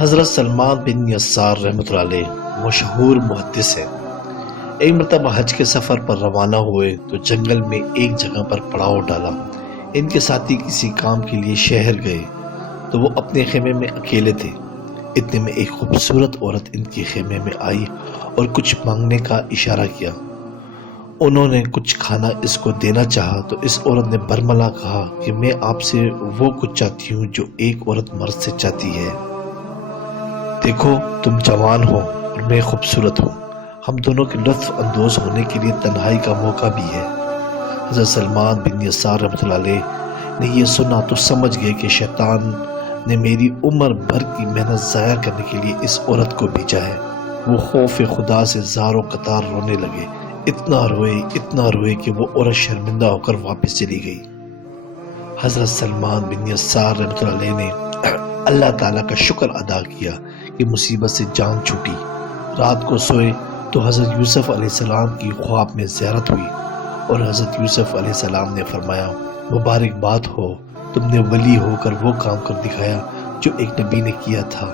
حضرت سلمان بن یسار رحمۃ اللہ علیہ مشہور محدث ہیں۔ ایک مرتبہ حج کے سفر پر روانہ ہوئے تو جنگل میں ایک جگہ پر پڑاؤ ڈالا۔ ان کے ساتھی کسی کام کے لیے شہر گئے تو وہ اپنے خیمے میں اکیلے تھے۔ اتنے میں ایک خوبصورت عورت ان کے خیمے میں آئی اور کچھ مانگنے کا اشارہ کیا۔ انہوں نے کچھ کھانا اس کو دینا چاہا تو اس عورت نے برملا کہا کہ میں آپ سے وہ کچھ چاہتی ہوں جو ایک عورت مرد سے چاہتی ہے۔ دیکھو تم جوان ہو اور میں خوبصورت ہوں، ہم دونوں کے لطف اندوز ہونے کے لیے تنہائی کا موقع بھی ہے۔ حضرت سلمان بن یسار رحمۃ اللہ علیہ نے یہ سنا تو سمجھ گئے کہ شیطان نے میری عمر بھر کی محنت ضائع کرنے کے لیے اس عورت کو بھیجا ہے۔ وہ خوف خدا سے زار و قطار رونے لگے، اتنا روئے کہ وہ عورت شرمندہ ہو کر واپس چلی گئی۔ حضرت سلمان بن یسار رحمۃ اللہ علیہ نے اللہ تعالیٰ کا شکر ادا کیا کہ مصیبت سے جان چھوٹی۔ رات کو سوئے تو حضرت یوسف علیہ السلام کی خواب میں زیارت ہوئی اور حضرت یوسف علیہ السلام نے فرمایا، مبارک باد ہو، تم نے ولی ہو کر وہ کام کر دکھایا جو ایک نبی نے کیا تھا۔